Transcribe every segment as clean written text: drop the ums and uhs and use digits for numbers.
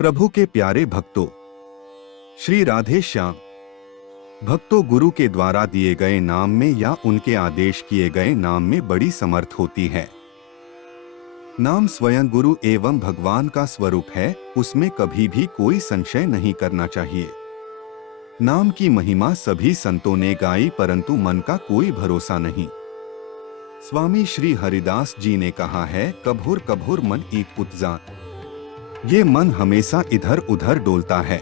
प्रभु के प्यारे भक्तों, श्री राधे श्याम। भक्तों, गुरु के द्वारा दिए गए नाम में या उनके आदेश किए गए नाम में बड़ी समर्थ होती है। नाम स्वयं गुरु एवं भगवान का स्वरूप है, उसमें कभी भी कोई संशय नहीं करना चाहिए। नाम की महिमा सभी संतों ने गाई, परंतु मन का कोई भरोसा नहीं। स्वामी श्री हरिदास जी ने कहा है, कभुर कभुर मन एक उत्जा। ये मन हमेशा इधर उधर डोलता है।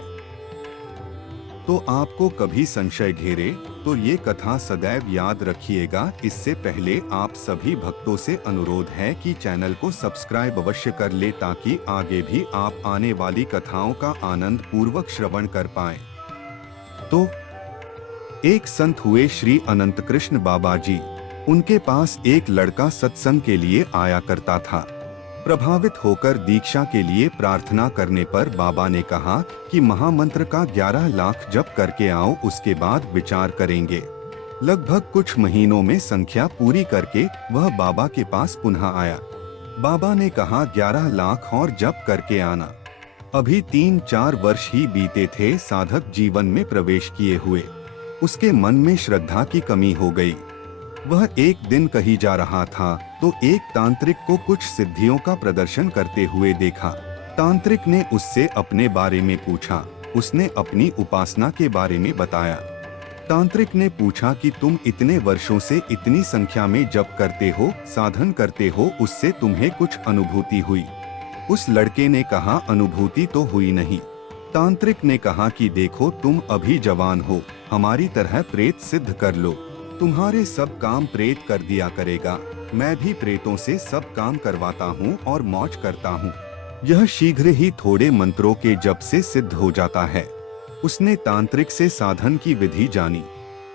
तो आपको कभी संशय घेरे तो ये कथा सदैव याद रखिएगा। इससे पहले आप सभी भक्तों से अनुरोध है कि चैनल को सब्सक्राइब अवश्य कर ले, ताकि आगे भी आप आने वाली कथाओं का आनंद पूर्वक श्रवण कर पाएं। तो एक संत हुए श्री अनंत कृष्ण बाबा जी। उनके पास एक लड़का सत्संग के लिए आया करता था। प्रभावित होकर दीक्षा के लिए प्रार्थना करने पर बाबा ने कहा कि महामंत्र का 11 लाख जप करके आओ, उसके बाद विचार करेंगे। लगभग कुछ महीनों में संख्या पूरी करके वह बाबा के पास पुनः आया। बाबा ने कहा, 11 लाख और जप करके आना। अभी 3-4 वर्ष ही बीते थे साधक जीवन में प्रवेश किए हुए। उसके मन में श्रद्धा की कमी हो गई। वह एक दिन कहीं जा रहा था तो एक तांत्रिक को कुछ सिद्धियों का प्रदर्शन करते हुए देखा। तांत्रिक ने उससे अपने बारे में पूछा। उसने अपनी उपासना के बारे में बताया। तांत्रिक ने पूछा कि तुम इतने वर्षों से इतनी संख्या में जप करते हो, साधन करते हो, उससे तुम्हें कुछ अनुभूति हुई? उस लड़के ने कहा, अनुभूति तो हुई नहीं। तांत्रिक ने कहा कि देखो, तुम अभी जवान हो, हमारी तरह प्रेत सिद्ध कर लो, तुम्हारे सब काम प्रेत कर दिया करेगा। मैं भी प्रेतों से सब काम करवाता हूँ और मौज करता हूँ। यह शीघ्र ही थोड़े मंत्रों के जप से सिद्ध हो जाता है। उसने तांत्रिक से साधन की विधि जानी।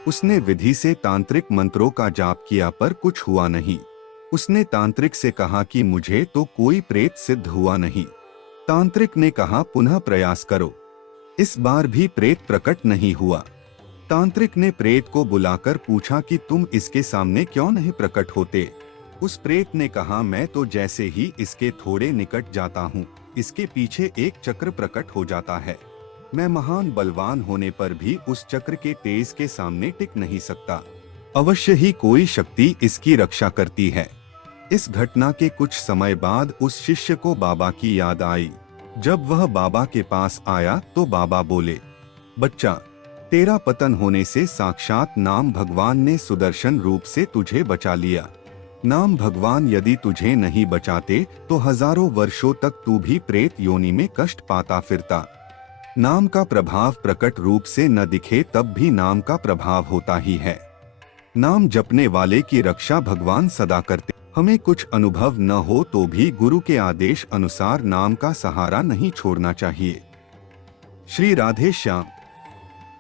उसने विधि से तांत्रिक मंत्रों का जाप किया, पर कुछ हुआ नहीं। उसने तांत्रिक से कहा कि मुझे तो कोई प्रेत सिद्ध हुआ नहीं। तांत्रिक ने कहा, पुनः प्रयास करो। इस बार भी प्रेत प्रकट नहीं हुआ। तांत्रिक ने प्रेत को बुलाकर पूछा कि तुम इसके सामने क्यों नहीं प्रकट होते? उस प्रेत ने कहा, मैं तो जैसे ही इसके थोड़े निकट जाता हूँ, इसके पीछे एक चक्र प्रकट हो जाता है। मैं महान बलवान होने पर भी उस चक्र के तेज के सामने टिक नहीं सकता। अवश्य ही कोई शक्ति इसकी रक्षा करती है। इस घटना के कुछ समय बाद उस शिष्य को बाबा की याद आई। जब वह बाबा के पास आया तो बाबा बोले, बच्चा, तेरा पतन होने से साक्षात नाम भगवान ने सुदर्शन रूप से तुझे बचा लिया। नाम भगवान यदि तुझे नहीं बचाते तो हजारों वर्षों तक तू भी प्रेत योनि में कष्ट पाता फिरता। नाम का प्रभाव प्रकट रूप से न दिखे तब भी नाम का प्रभाव होता ही है। नाम जपने वाले की रक्षा भगवान सदा करते। हमें कुछ अनुभव न हो तो भी गुरु के आदेश अनुसार नाम का सहारा नहीं छोड़ना चाहिए। श्री राधे श्याम।